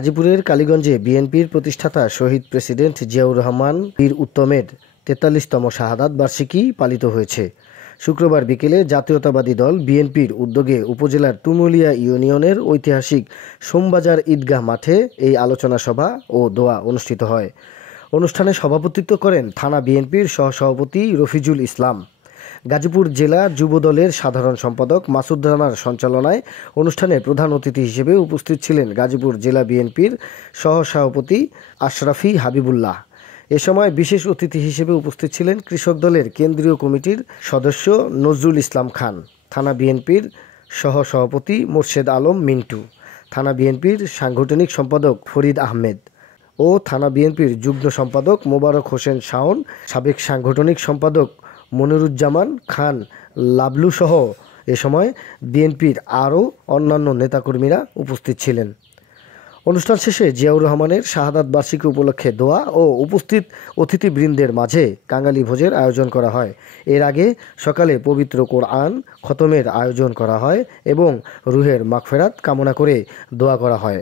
গাজীপুরের কালীগঞ্জে বিএনপির প্রতিষ্ঠাতা শহীদ প্রেসিডেন্ট জিয়াউর রহমান বীর উত্তমের ৪৩তম শাহাদাত বার্ষিকী পালিত হয়েছে। শুক্রবার বিকেলে জাতীয়তাবাদী দল বিএনপির উদ্যোগে উপজেলার তুমুলিয়া ইউনিয়নের ঐতিহাসিক সোমবাজার ঈদগাহ মাঠে এই আলোচনা সভা ও দোয়া অনুষ্ঠিত হয়। অনুষ্ঠানে সভাপতিত্ব করেন থানা বিএনপির সহসভাপতি রফিজুল ইসলাম। গাজীপুর জেলা যুবদলের সাধারণ সম্পাদক মাসুদ রানার সঞ্চালনায় অনুষ্ঠানে প্রধান অতিথি হিসেবে উপস্থিত ছিলেন গাজীপুর জেলা বিএনপির সহসভাপতি আশরাফি হাবিবুল্লাহ। এ সময় বিশেষ অতিথি হিসেবে উপস্থিত ছিলেন কৃষক দলের কেন্দ্রীয় কমিটির সদস্য নজরুল ইসলাম খান, থানা বিএনপির সহসভাপতি মোর্শেদ আলম মিন্টু, থানা বিএনপির সাংগঠনিক সম্পাদক ফরিদ আহমেদ ও থানা বিএনপির যুগ্ম সম্পাদক মোবারক হোসেন শাওন, সাবেক সাংগঠনিক সম্পাদক মনিরুজ্জামান খান লাবলু সহ এ সময় বিএনপির আরও অন্যান্য নেতাকর্মীরা উপস্থিত ছিলেন। অনুষ্ঠান শেষে জিয়াউর রহমানের শাহাদাত বার্ষিকী উপলক্ষে দোয়া ও উপস্থিত অতিথিবৃন্দের মাঝে কাঙালি ভোজের আয়োজন করা হয়। এর আগে সকালে পবিত্র কোরআন খতমের আয়োজন করা হয় এবং রুহের মাগফিরাত কামনা করে দোয়া করা হয়।